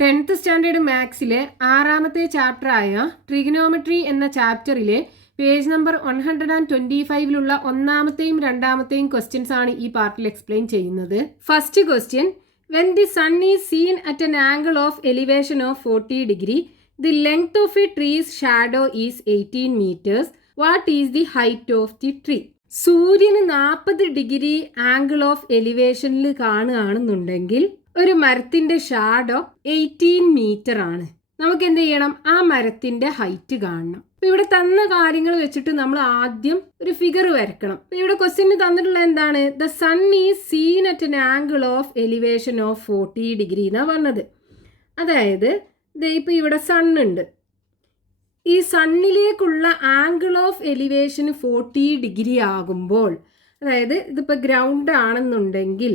10th standard മാത്സിലെ 6ാമത്തെ ചാപ്റ്ററായ trigonometry എന്ന ചാപ്റ്ററിലെ page number 125 ഒന്നാമത്തെയും രണ്ടാമത്തെയും questions ആണ് ഈ പാർട്ടിൽ എക്സ്പ്ലെയിൻ ചെയ്യുന്നത്. First question, when the sun is seen at an angle of elevation of 40 degree, the length of a tree's shadow is 18 meters. What is the height of the tree? സൂര്യന് 40 degree angle of എലിവേഷനിൽ കാണുകയാണെന്നുണ്ടെങ്കിൽ ഒരു മരത്തിന്റെ shadow 18 metre ആണ്. നമുക്ക് എന്ത് ചെയ്യണം? ആ മരത്തിന്റെ height കാണണം. അപ്പൊ ഇവിടെ തന്ന കാര്യങ്ങൾ വെച്ചിട്ട് നമ്മൾ ആദ്യം ഒരു ഫിഗർ വരക്കണം. അപ്പൊ ഇവിടെ ക്വസ്റ്റ്യന് തന്നിട്ടുള്ള എന്താണ്? The sun is seen at an angle of elevation of 40 degree എന്നാ പറഞ്ഞത്. അതായത് ഇപ്പൊ ഇവിടെ സൺ ഉണ്ട്. ഈ സണ്ണിലേക്കുള്ള ആംഗിൾ ഓഫ് എലിവേഷൻ 40 ഡിഗ്രി ആകുമ്പോൾ, അതായത് ഇതിപ്പോൾ ഗ്രൗണ്ട് ആണെന്നുണ്ടെങ്കിൽ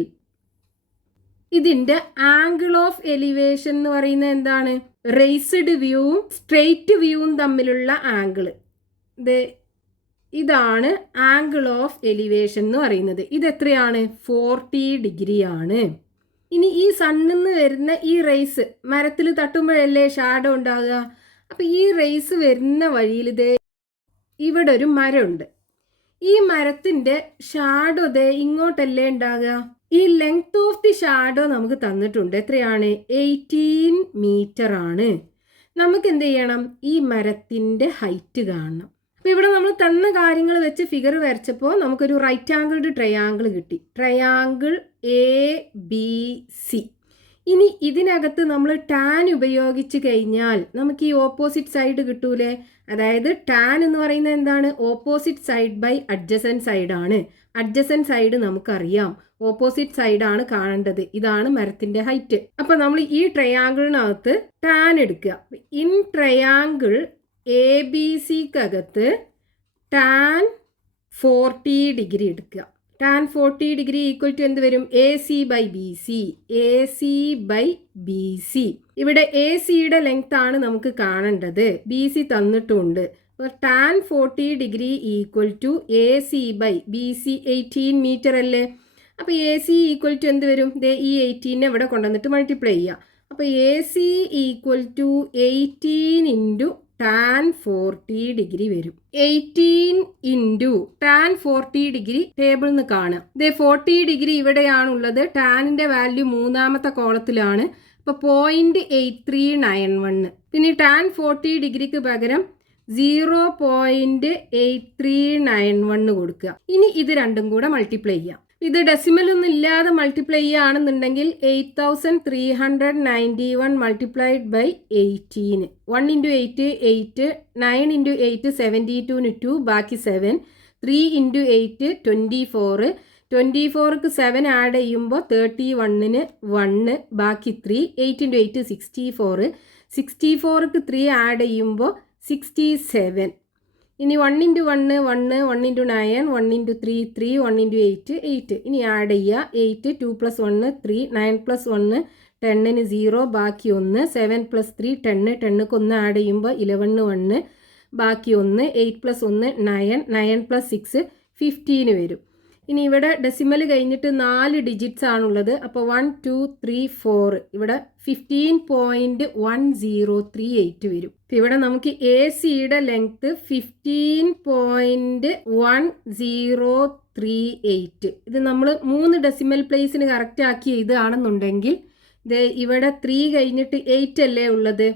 ഇതിൻ്റെ ആംഗിൾ ഓഫ് എലിവേഷൻ എന്ന് പറയുന്നത് എന്താണ്? റേസ്ഡ് വ്യൂവും സ്ട്രെയിറ്റ് വ്യൂവും തമ്മിലുള്ള ആംഗിൾ. ഇതാണ് ആംഗിൾ ഓഫ് എലിവേഷൻ എന്ന് പറയുന്നത്. ഇത് എത്രയാണ്? 40 ഡിഗ്രി ആണ്. ഇനി ഈ സണ്ണിൽ നിന്ന് വരുന്ന ഈ റേസ് മരത്തിൽ തട്ടുമ്പോഴല്ലേ ഷാഡോ ഉണ്ടാകുക. അപ്പം ഈ റേസ് വരുന്ന വഴിയിൽ ഇവിടെ ഒരു മരമുണ്ട്. ഈ മരത്തിൻ്റെ ഷാഡോ ഇങ്ങോട്ടല്ലേ ഉണ്ടാകുക. ഈ ലെങ്ത് ഓഫ് ദി ഷാഡോ നമുക്ക് തന്നിട്ടുണ്ട്. എത്രയാണ്? 18 മീറ്റർ ആണ്. നമുക്ക് എന്ത് ചെയ്യണം? ഈ മരത്തിൻ്റെ ഹൈറ്റ് കാണണം. അപ്പോൾ ഇവിടെ നമ്മൾ തന്ന കാര്യങ്ങൾ വെച്ച് ഫിഗർ വരച്ചപ്പോൾ നമുക്കൊരു റൈറ്റ് ആംഗിൾഡ് ട്രയാങ്കിൾ കിട്ടി. Triangle ABC. ഇനി ഇതിനകത്ത് നമ്മൾ ടാൻ ഉപയോഗിച്ച് കഴിഞ്ഞാൽ നമുക്ക് ഈ ഓപ്പോസിറ്റ് സൈഡ് കിട്ടൂലേ? അതായത് ടാൻ എന്ന് പറയുന്നത് എന്താണ്? Opposite side by adjacent side ആണ്. അഡ്ജസൻറ്റ് സൈഡ് നമുക്കറിയാം, ഓപ്പോസിറ്റ് സൈഡാണ് കാണേണ്ടത്. ഇതാണ് മരത്തിന്റെ ഹൈറ്റ്. അപ്പൊ നമ്മൾ ഈ ട്രയാങ്കിളിനകത്ത് ടാൻ എടുക്കുക. ഇൻ ട്രയാങ്കിൾ ABCക്കകത്ത് ടാൻ 40 ഡിഗ്രി എടുക്കുക. ടാൻ 40 ഡിഗ്രി ഈക്വൽ ടു എന്ത് വരും? AC by BC. AC by BC. ഇവിടെ ACയുടെ ലെങ്ത് ആണ് നമുക്ക് കാണേണ്ടത്. BC തന്നിട്ടുണ്ട്. Tan 40 degree equal to AC by BC 18 metre അല്ലേ. അപ്പോൾ AC ഈക്വൽ ടു എന്ത് വരും? ഈ 18 ഇവിടെ കൊണ്ടുവന്നിട്ട് മൾട്ടിപ്ലൈ ചെയ്യുക. അപ്പോൾ AC equal to 18 into tan 40 degree വരും. 18 ഇൻറ്റു ടാൻ 40 ഡിഗ്രി ടേബിളിൽ നിന്ന് കാണുക. 40 ഡിഗ്രി ഇവിടെയാണുള്ളത്. ടാനിൻ്റെ വാല്യൂ മൂന്നാമത്തെ കോളത്തിലാണ്. അപ്പോൾ 0.8391. പിന്നെ ടാൻ 40 ഡിഗ്രിക്ക് പകരം 0.8391 കൊടുക്കുക. ഇനി ഇത് രണ്ടും കൂടെ മൾട്ടിപ്ലൈ ചെയ്യാം. ഇത് ഡെസിമൽ ഒന്നും ഇല്ലാതെ മൾട്ടിപ്ലൈ ചെയ്യുകയാണെന്നുണ്ടെങ്കിൽ 8391 മൾട്ടിപ്ലൈഡ് ബൈ 18. 1 ഇൻറ്റു 8 8, 9 ഇൻറ്റു 8 72 2, ബാക്കി 7, 3 ഇൻറ്റു 8 24, 24ക്ക് 7 ആഡ് ചെയ്യുമ്പോൾ 31ന് 1, ബാക്കി 3, 8 ഇൻറ്റു 8 64, 64ക്ക് 3 ആഡ് ചെയ്യുമ്പോൾ 67. ഇനി 1 ഇൻറ്റു 1 1, 1 ഇൻറ്റു 9, 1 ഇൻറ്റു 3 3, 1 ഇൻറ്റു 8 8. ഇനി ആഡ് ചെയ്യുക. 8 2 + 1 3, 9 + 1 10ന് 0, ബാക്കി 1, 7 + 3 10, 10ക്ക് 1 ആഡ് ചെയ്യുമ്പോൾ 11ന് 1, ബാക്കി 1, 8 + 1 9, 9 + 6 15 വരും. ഇനി ഇവിടെ ഡെസിമൽ കഴിഞ്ഞിട്ട് 4 ഡിജിറ്റ്സ് ആണുള്ളത്. അപ്പോൾ 1 2 3 4 ഇവിടെ 15.1038 വരും. ഇവിടെ നമുക്ക് ACയുടെ ലെങ്ത് 15.1038. ഇത് നമ്മൾ 3 ഡെസിമൽ പ്ലേസിന് കറക്റ്റ് ആക്കി എഴുതുകയാണെന്നുണ്ടെങ്കിൽ ഇവിടെ 3 കഴിഞ്ഞിട്ട് 8 അല്ലേ ഉള്ളത്,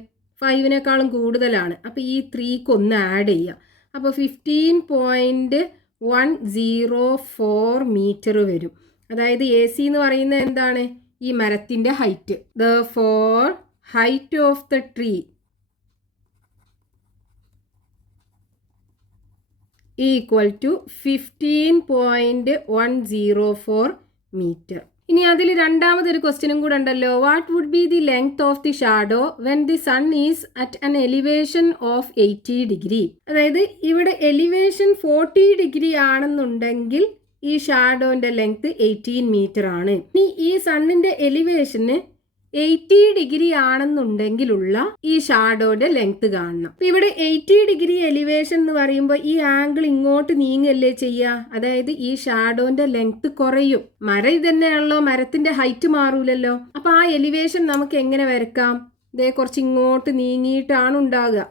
5നേക്കാളും കൂടുതലാണ്. അപ്പോൾ ഈ 3ക്ക് 1 ആഡ് ചെയ്യുക. അപ്പോൾ 15.104 മീറ്റർ വരും. അതായത് AC എന്ന് പറയുന്നത് എന്താണ്? ഈ മരത്തിൻ്റെ height. Therefore, height of the tree equal to 15.104 metre. ഇനി അതിൽ രണ്ടാമതൊരു ക്വസ്റ്റ്യനും കൂടെ ഉണ്ടല്ലോ. What would be the length of the shadow when the sun is at an elevation of 80 degree. അതായത് ഇവിടെ എലിവേഷൻ 40 ഡിഗ്രി ആണെന്നുണ്ടെങ്കിൽ ഈ ഷാഡോന്റെ ലെങ്ത് 18 മീറ്റർ ആണ്. ഇനി ഈ സണ്ണിന്റെ എലിവേഷന് 80 ഡിഗ്രി ആണെന്നുണ്ടെങ്കിലുള്ള ഈ ഷാഡോയുടെ ലെങ്ത് കാണണം. അപ്പൊ ഇവിടെ 80 ഡിഗ്രി എലിവേഷൻ എന്ന് പറയുമ്പോൾ ഈ ആംഗിൾ ഇങ്ങോട്ട് നീങ്ങല്ലേ ചെയ്യുക. അതായത് ഈ ഷാഡോന്റെ ലെങ്ത് കുറയും. മരം ഇതന്നെയാണല്ലോ, മരത്തിന്റെ ഹൈറ്റ് മാറൂലല്ലോ. അപ്പൊ ആ എലിവേഷൻ നമുക്ക് എങ്ങനെ വരക്കാം? ഇതേ കുറച്ച് ഇങ്ങോട്ട് നീങ്ങിയിട്ടാണ് ഉണ്ടാകുക.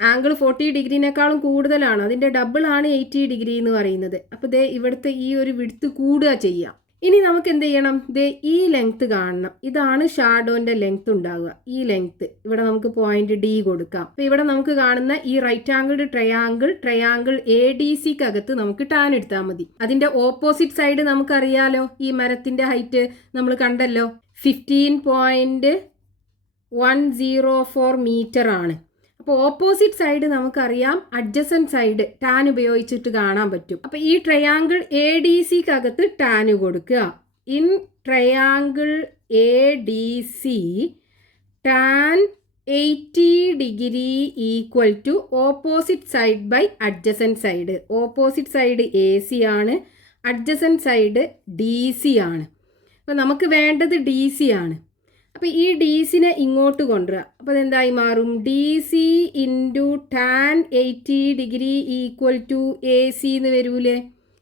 ആംഗിൾ 40 ഡിഗ്രിനേക്കാളും കൂടുതലാണ്, അതിൻ്റെ ഡബിളാണ് 80 ഡിഗ്രി എന്ന് പറയുന്നത്. അപ്പോൾ ദേ ഇവിടുത്തെ ഈ ഒരു വിഡ്ത്ത് കൂടുക ചെയ്യാം. ഇനി നമുക്ക് എന്ത് ചെയ്യണം, ദേ ഈ ലെങ്ത്ത് കാണണം. ഇതാണ് ഷാഡോൻ്റെ ലെങ്ത്ത് ഉണ്ടാവുക. ഈ ലെങ്ത്ത് ഇവിടെ നമുക്ക് പോയിന്റ് ഡി കൊടുക്കാം. അപ്പോൾ ഇവിടെ നമുക്ക് കാണുന്ന ഈ റൈറ്റ് ആംഗിൾഡ് ട്രയാങ്കിൾ ADCക്കകത്ത് നമുക്ക് ടാൻ എടുത്താൽ മതി. അതിൻ്റെ ഓപ്പോസിറ്റ് സൈഡ് നമുക്കറിയാലോ, ഈ മരത്തിൻ്റെ ഹൈറ്റ് നമ്മൾ കണ്ടല്ലോ, 15.104 മീറ്റർ ആണ്. അപ്പോൾ ഓപ്പോസിറ്റ് സൈഡ് നമുക്കറിയാം, അഡ്ജസൻറ്റ് സൈഡ് ടാൻ ഉപയോഗിച്ചിട്ട് കാണാൻ പറ്റും. അപ്പോൾ ഈ ട്രയാങ്കിൾ ADCക്കകത്ത് ടാൻ കൊടുക്കുക. In triangle ADC tan 80 degree equal to opposite side by adjacent side. Opposite side AC ആണ്, അഡ്ജസൻറ്റ് സൈഡ് DC ആണ്. അപ്പോൾ നമുക്ക് വേണ്ടത് DC ആണ്. അപ്പോൾ ഈ DCനെ ഇങ്ങോട്ട് കൊണ്ടുവരിക. അപ്പോൾ അതെന്തായി മാറും, DC into tan 80 degree equal to AC എന്ന് വരൂലേ.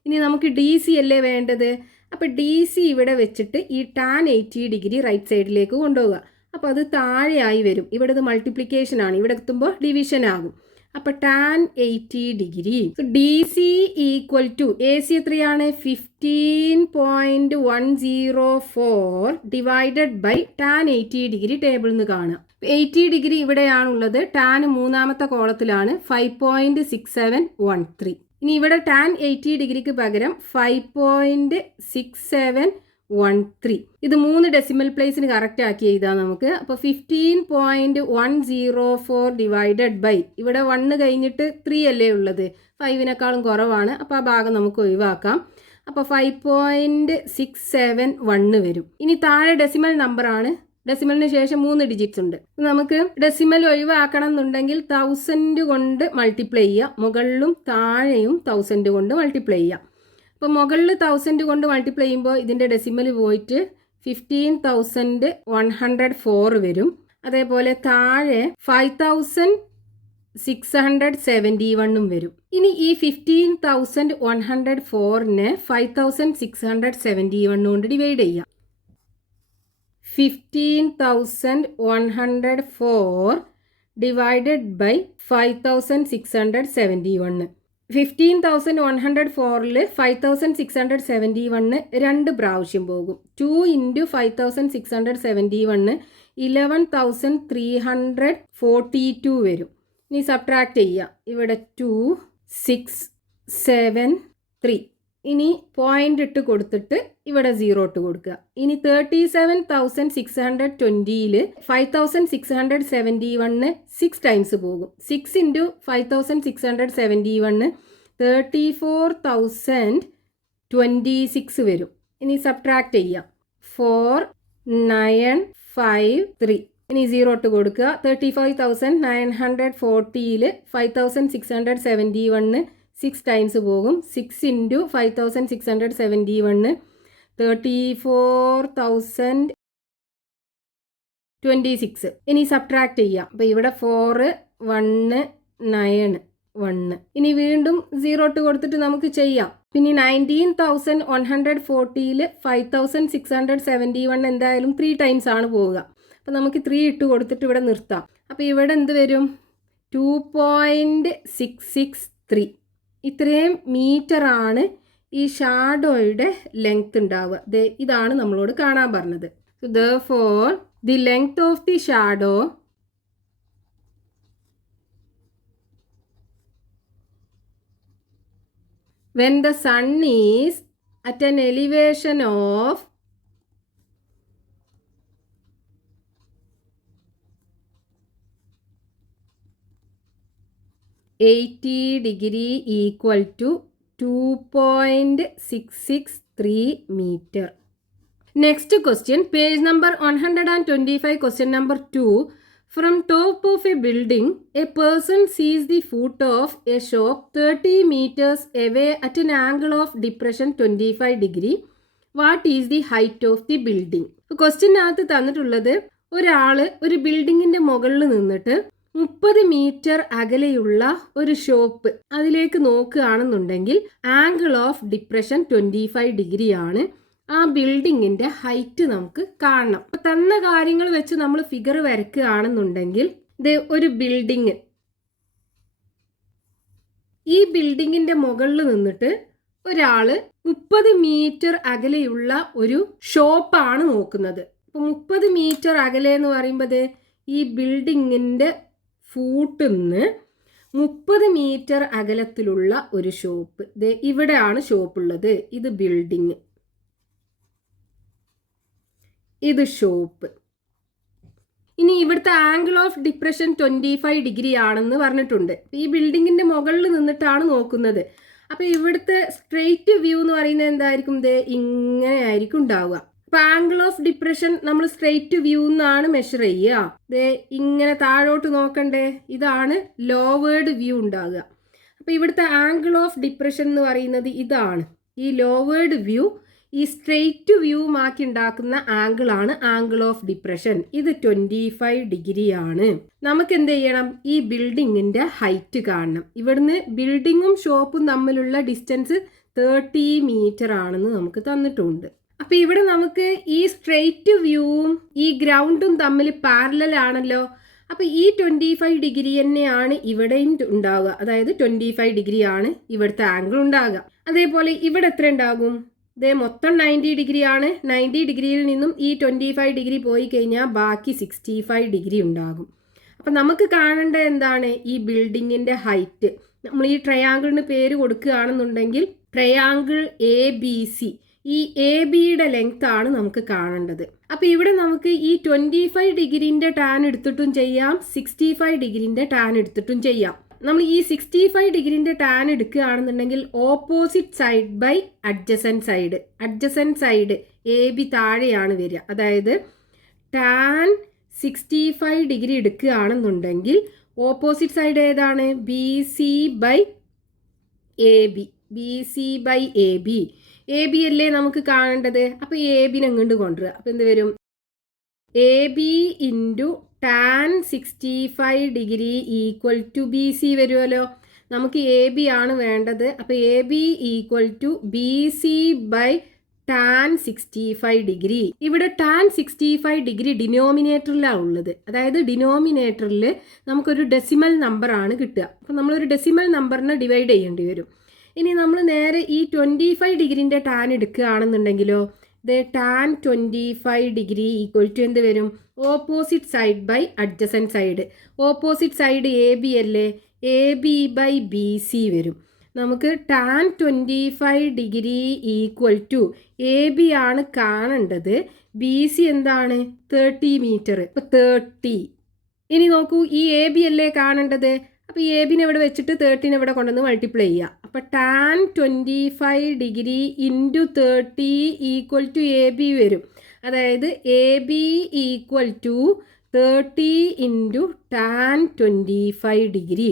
ഇനി നമുക്ക് DC അല്ലേ വേണ്ടത്. അപ്പോൾ DC ഇവിടെ വെച്ചിട്ട് ഈ ടാൻ 80 ഡിഗ്രി റൈറ്റ് സൈഡിലേക്ക് കൊണ്ടുപോവുക. അപ്പോൾ അത് താഴെയായി വരും. ഇവിടെ ഇത് മൾട്ടിപ്ലിക്കേഷൻ ആണ്, ഇവിടെ എത്തുമ്പോൾ ഡിവിഷൻ ആകും. അപ്പോൾ tan 80 degree DC equal to AC എത്രയാണ്, 15.104 ഡിവൈഡഡ് ബൈ ടാൻ 80 ഡിഗ്രി ടേബിളിൽ നിന്ന് കാണാം. 80 ഡിഗ്രി ഇവിടെയാണുള്ളത്, ടാൻ മൂന്നാമത്തെ കോളത്തിലാണ് 5.6713. ഇനി ഇവിടെ ടാൻ 80 ഡിഗ്രിക്ക് പകരം 5.6713. ഇത് 3 ഡെസിമൽ പ്ലേസിന് കറക്റ്റ് ആക്കി എഴുതാം നമുക്ക്. അപ്പോൾ 15.104 ഡിവൈഡഡ് ബൈ, ഇവിടെ 1 കഴിഞ്ഞിട്ട് 3 അല്ലേ ഉള്ളത്, 5നേക്കാളും കുറവാണ്. അപ്പോൾ ആ ഭാഗം നമുക്ക് ഒഴിവാക്കാം. അപ്പോൾ 5.671 വരും. ഇനി താഴെ ഡെസിമൽ നമ്പറാണ്, ഡെസിമലിന് ശേഷം 3 ഡിജിറ്റ്സ് ഉണ്ട്. നമുക്ക് ഡെസിമൽ ഒഴിവാക്കണം എന്നുണ്ടെങ്കിൽ 1000 കൊണ്ട് മൾട്ടിപ്ലൈ ചെയ്യുക, മുകളിലും താഴെയും 1000 കൊണ്ട് മൾട്ടിപ്ലൈ ചെയ്യുക. അപ്പോൾ മുകളിൽ 1000 കൊണ്ട് മൾട്ടിപ്ലൈ ചെയ്യുമ്പോൾ ഇതിൻ്റെ ഡെസിമൽ പോയിട്ട് 15,104 വരും. അതേപോലെ താഴെ 5,671 വരും. ഇനി ഈ 15,104നെ 5,671 കൊണ്ട് ഡിവൈഡ് ചെയ്യാം. 15,104 ഡിവൈഡഡ് ബൈ 5,671. 15,104ൽ 5,671 2 പ്രാവശ്യം പോകും. 2 ഇൻറ്റു 5,671 11,342 വരും. ഇനി സബ്ട്രാക്ട് ചെയ്യാം. ഇവിടെ 2 6 7 3. ഇനി പോയിന്റ് ഇട്ട് കൊടുത്തിട്ട് ഇവിടെ 0 ഇട്ട് കൊടുക്കുക. ഇനി 37,620ൽ 5,671 6 ടൈംസ് പോകും. 6 ഇൻറ്റു 5,671 34,026 വരും. ഇനി സബ്ട്രാക്ട് ചെയ്യാം. 4 9 5 3. ഇനി 0 ഇട്ട് കൊടുക്കുക. 35,940ൽ 5,671 6 ടൈംസ് പോകും. 6 ഇൻറ്റു 5,671 34,026. ഇനി സബ്ട്രാക്ട് ചെയ്യാം. അപ്പോൾ ഇവിടെ 4 1 9 1. ഇനി വീണ്ടും 0 ഇട്ട് കൊടുത്തിട്ട് നമുക്ക് ചെയ്യാം. പിന്നെ 19,140ൽ 5,671 എന്തായാലും 3 ടൈംസ് ആണ് പോവുക. അപ്പോൾ നമുക്ക് 3 ഇട്ട് കൊടുത്തിട്ട് ഇവിടെ നിർത്താം. അപ്പോൾ ഇവിടെ എന്ത് വരും, 2.663. ഇത്രയും മീറ്ററാണ് ഈ ഷാഡോയുടെ ലെങ്ത് ഉണ്ടാവുക. ഇതാണ് നമ്മളോട് കാണാൻ പറഞ്ഞത്. So therefore the length of the shadow when the sun is at an elevation of 80 degree equal to 2.663 meter. Next question, page number 125, question number 2. From top of a building, a person sees the foot of a shop 30 meters away at an angle of depression 25 degree. What is the height of the building? Question നാത്ത് തന്നിട്ടുള്ളത്, ഒരാൾ ഒരു ബിൽഡിങ്ങിൻ്റെ മുകളിൽ നിന്നിട്ട് 30 metre അകലെയുള്ള ഒരു shop അതിലേക്ക് നോക്കുകയാണെന്നുണ്ടെങ്കിൽ ആംഗിൾ ഓഫ് ഡിപ്രഷൻ 25 ഡിഗ്രി ആണ്. ആ ബിൽഡിങ്ങിൻ്റെ ഹൈറ്റ് നമുക്ക് കാണണം. അപ്പോൾ തന്ന കാര്യങ്ങൾ വെച്ച് നമ്മൾ ഫിഗർ വരയ്ക്കുകയാണെന്നുണ്ടെങ്കിൽ ഇത് ഒരു ബിൽഡിങ്, ഈ ബിൽഡിങ്ങിൻ്റെ മുകളിൽ നിന്നിട്ട് ഒരാൾ 30 മീറ്റർ അകലെയുള്ള ഒരു ഷോപ്പാണ് നോക്കുന്നത്. അപ്പോൾ 30 മീറ്റർ അകലെ എന്ന് പറയുമ്പോൾ ഈ ബിൽഡിങ്ങിൻ്റെ ഫൂട്ടിൽ നിന്ന് 30 മീറ്റർ അകലത്തിലുള്ള ഒരു ഷോപ്പ്, ഇവിടെയാണ് ഷോപ്പുള്ളത്. ഇത് ബിൽഡിങ്, ഇത് ഷോപ്പ്. ഇനി ഇവിടുത്തെ ആംഗിൾ ഓഫ് ഡിപ്രഷൻ 25 ഡിഗ്രി ആണെന്ന് പറഞ്ഞിട്ടുണ്ട്. ഈ ബിൽഡിങ്ങിന്റെ മുകളിൽ നിന്നിട്ടാണ് നോക്കുന്നത്. അപ്പൊ ഇവിടുത്തെ സ്ട്രെയിറ്റ് വ്യൂ എന്ന് പറയുന്നത് എന്തായിരിക്കും? ഇങ്ങനെ ആയിരിക്കും ഉണ്ടാവുക. അപ്പൊ ആംഗിൾ ഓഫ് ഡിപ്രഷൻ നമ്മൾ സ്ട്രെയിറ്റ് വ്യൂ എന്നാണ് മെഷർ ചെയ്യുക. ഇങ്ങനെ താഴോട്ട് നോക്കണ്ടേ, ഇതാണ് ലോവേർഡ് വ്യൂ ഉണ്ടാവുക. അപ്പൊ ഇവിടുത്തെ ആംഗിൾ ഓഫ് ഡിപ്രഷൻ എന്ന് പറയുന്നത് ഇതാണ്. ഈ ലോവേർഡ് വ്യൂ ഈ സ്ട്രെയിറ്റ് വ്യൂ മാക്കി ഉണ്ടാക്കുന്ന ആംഗിൾ ആണ് ആംഗിൾ ഓഫ് ഡിപ്രഷൻ. ഇത് 25 ഡിഗ്രി ആണ്. നമുക്ക് എന്ത് ചെയ്യണം? ഈ ബിൽഡിങ്ങിന്റെ ഹൈറ്റ് കാണണം. ഇവിടുന്ന് ബിൽഡിങ്ങും ഷോപ്പും തമ്മിലുള്ള ഡിസ്റ്റൻസ് 30 മീറ്റർ ആണെന്ന് നമുക്ക് തന്നിട്ടുണ്ട്. അപ്പൊ ഇവിടെ നമുക്ക് ഈ സ്ട്രെയിറ്റ് വ്യൂവും ഈ ഗ്രൗണ്ടും തമ്മിൽ പാരലൽ ആണല്ലോ. അപ്പൊ ഈ 25 ഡിഗ്രി തന്നെയാണ് ഇവിടെയും ഉണ്ടാവുക. അതായത് 25 ഡിഗ്രി ആണ് ഇവിടുത്തെ ആംഗിൾ ഉണ്ടാകുക. അതേപോലെ ഇവിടെ എത്ര ഉണ്ടാകും? മൊത്തം 90 ഡിഗ്രി ആണ്. 90 ഡിഗ്രിയിൽ നിന്നും ഈ 25 ഡിഗ്രി പോയി കഴിഞ്ഞാൽ ബാക്കി 65 ഡിഗ്രി ഉണ്ടാകും. അപ്പം നമുക്ക് കാണേണ്ട എന്താണ്? ഈ ബിൽഡിങ്ങിൻ്റെ ഹൈറ്റ്. നമ്മൾ ഈ ട്രയാങ്കിളിന് പേര് കൊടുക്കുകയാണെന്നുണ്ടെങ്കിൽ ട്രയാങ്കിൾ ABC, ഈ AB-യുടെ ലെങ്ത് ആണ് നമുക്ക് കാണേണ്ടത്. അപ്പം ഇവിടെ നമുക്ക് ഈ 25 ഡിഗ്രീൻ്റെ ടാൻ എടുത്തിട്ടും ചെയ്യാം, 65 ഡിഗ്രീൻ്റെ ടാൻ എടുത്തിട്ടും ചെയ്യാം. നമ്മൾ ഈ 65 ഡിഗ്രീൻ്റെ ടാൻ എടുക്കുകയാണെന്നുണ്ടെങ്കിൽ opposite side by adjacent side. Adjacent side AB താഴെയാണ് വരിക. അതായത് ടാൻ 65 ഡിഗ്രി എടുക്കുകയാണെന്നുണ്ടെങ്കിൽ ഓപ്പോസിറ്റ് സൈഡ് ഏതാണ്? BC by AB. BC by AB. AB അല്ലേ നമുക്ക് കാണേണ്ടത്. അപ്പോൾ AB അങ്ങോട്ട് കൊണ്ടുവരിക. അപ്പോൾ എന്ത് വരും? AB into tan 65 degree equal to BC വരുമല്ലോ. നമുക്ക് AB ആണ് വേണ്ടത്. അപ്പോൾ AB equal to BC by tan 65 degree. ഇവിടെ ടാൻ 65 ഡിഗ്രി ഡിനോമിനേറ്ററിലാണ് ഉള്ളത്. അതായത് ഡിനോമിനേറ്ററിൽ നമുക്കൊരു ഡെസിമൽ നമ്പർ ആണ് കിട്ടുക. അപ്പോൾ നമ്മളൊരു ഡെസിമൽ നമ്പറിനെ ഡിവൈഡ് ചെയ്യേണ്ടി വരും. ഇനി നമ്മൾ നേരെ ഈ 25 ഡിഗ്രീൻ്റെ ടാൻ എടുക്കുകയാണെന്നുണ്ടെങ്കിലോ ടാൻ 25 ഡിഗ്രി ഈക്വൽ ടു എന്ത് വരും? Opposite side by adjacent side. Opposite side AB അല്ലേ? AB ബൈ BC വരും. നമുക്ക് tan 25 degree equal to AB ആണ് കാണേണ്ടത്. BC എന്താണ്? 30 മീറ്റർ. അപ്പോൾ 30. ഇനി നോക്കൂ, ഈ AB അല്ലേ കാണേണ്ടത്. അപ്പോൾ ABനെ ഇവിടെ വെച്ചിട്ട് 30നെ ഇവിടെ കൊണ്ടുവന്ന് മൾട്ടിപ്ലൈ ചെയ്യുക. അപ്പോൾ tan 25 degree into 30 equal to AB വരും. അതായത് AB equal to 30 into tan 25 degree.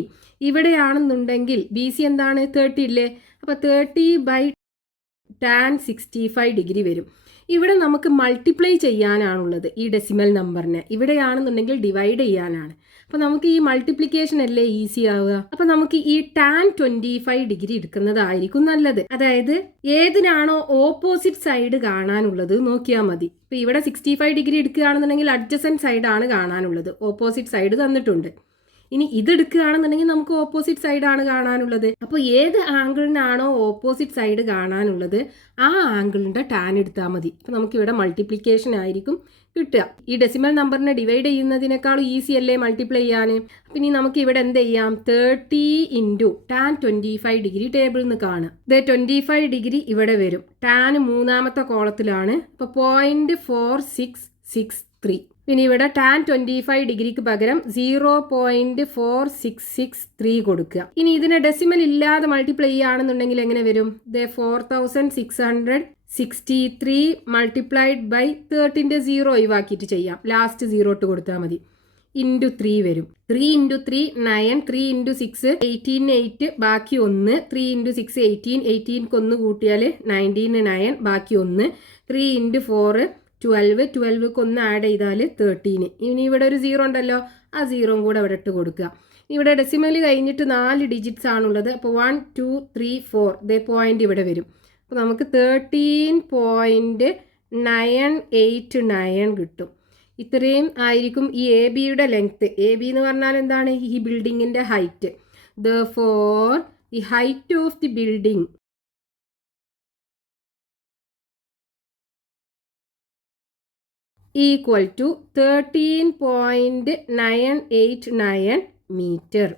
ഇവിടെയാണെന്നുണ്ടെങ്കിൽ BC എന്താണ്? 30 ഇല്ലേ? അപ്പോൾ 30 ബൈ ടാൻ 65 ഡിഗ്രി വരും. ഇവിടെ നമുക്ക് മൾട്ടിപ്ലൈ ചെയ്യാനാണുള്ളത് ഈ ഡെസിമൽ നമ്പറിനെ. ഇവിടെയാണെന്നുണ്ടെങ്കിൽ ഡിവൈഡ് ചെയ്യാനാണ്. അപ്പോൾ നമുക്ക് ഈ മൾട്ടിപ്ലിക്കേഷൻ അല്ലേ ഈസി ആവുക. അപ്പോൾ നമുക്ക് ഈ ടാൻ 25 ഡിഗ്രി എടുക്കുന്നതായിരിക്കും നല്ലത്. അതായത് ഏതിനാണോ ഓപ്പോസിറ്റ് സൈഡ് കാണാനുള്ളത് നോക്കിയാൽ മതി. ഇപ്പോൾ ഇവിടെ 65 ഡിഗ്രി എടുക്കുകയാണെന്നുണ്ടെങ്കിൽ അഡ്ജസൻറ്റ് സൈഡാണ് കാണാനുള്ളത്. ഓപ്പോസിറ്റ് സൈഡ് തന്നിട്ടുണ്ട്. ഇനി ഇതെടുക്കുകയാണെന്നുണ്ടെങ്കിൽ നമുക്ക് ഓപ്പോസിറ്റ് സൈഡാണ് കാണാനുള്ളത്. അപ്പോൾ ഏത് ആംഗിളിനാണോ ഓപ്പോസിറ്റ് സൈഡ് കാണാനുള്ളത് ആ ആംഗിളിൻ്റെ ടാൻ എടുത്താൽ മതി. അപ്പോൾ നമുക്കിവിടെ മൾട്ടിപ്ലിക്കേഷൻ ആയിരിക്കും കിട്ടുക. ഈ ഡെസിമൽ നമ്പറിനെ ഡിവൈഡ് ചെയ്യുന്നതിനേക്കാളും ഈസി അല്ലേ മൾട്ടിപ്ലൈ ചെയ്യാൻ. അപ്പം ഇനി നമുക്ക് ഇവിടെ എന്ത് ചെയ്യാം? 30 ഇൻറ്റു ടാൻ 25 ഡിഗ്രി ടേബിളിൽ നിന്ന് കാണുക. 25 ഡിഗ്രി ഇവിടെ വരും. ടാൻ മൂന്നാമത്തെ കോളത്തിലാണ്. അപ്പോൾ 0.4663. പിന്നെ ഇവിടെ ടാൻ 25 ഡിഗ്രിക്ക് പകരം 0.4663 കൊടുക്കുക. ഇനി ഇതിനെ ഡെസിമൽ ഇല്ലാതെ മൾട്ടിപ്ലൈ ചെയ്യുകയാണെന്നുണ്ടെങ്കിൽ എങ്ങനെ വരും? 4663 മൾട്ടിപ്ലൈഡ് ബൈ 30ൻ്റെ 0 ഒഴിവാക്കിയിട്ട് ചെയ്യാം. ലാസ്റ്റ് 0 ഇട്ട് കൊടുത്താൽ മതി. ഇൻറ്റു 3 വരും. 3 ഇൻറ്റു 3 9. 3 ഇൻറ്റു 6 18 8 ബാക്കി 1. 3 ഇൻറ്റു 6 18. 18ക്ക് 1 കൂട്ടിയാൽ 19 9 ബാക്കി 1. 3 ഇൻറ്റു 4 12. 12ക്ക് 1 ആഡ് ചെയ്താൽ 13. ഇനി ഇവിടെ ഒരു 0 ഉണ്ടല്ലോ, ആ 0 കൂടെ ഇവിടെ ഇട്ട് കൊടുക്കുക. ഇവിടെ ഡെസിമൽ കഴിഞ്ഞിട്ട് 4 ഡിജിറ്റ്സ് ആണുള്ളത്. അപ്പോൾ 1 2 3 4 പോയിന്റ് ഇവിടെ വരും. അപ്പോൾ നമുക്ക് 13.989 കിട്ടും. ഇത്രയും ആയിരിക്കും ഈ എ ബിയുടെ ലെങ്ത്ത്. എ ബി എന്ന് പറഞ്ഞാൽ എന്താണ്? ഈ ബിൽഡിങ്ങിൻ്റെ height. Therefore, the height of the building equal to 13.989 meter.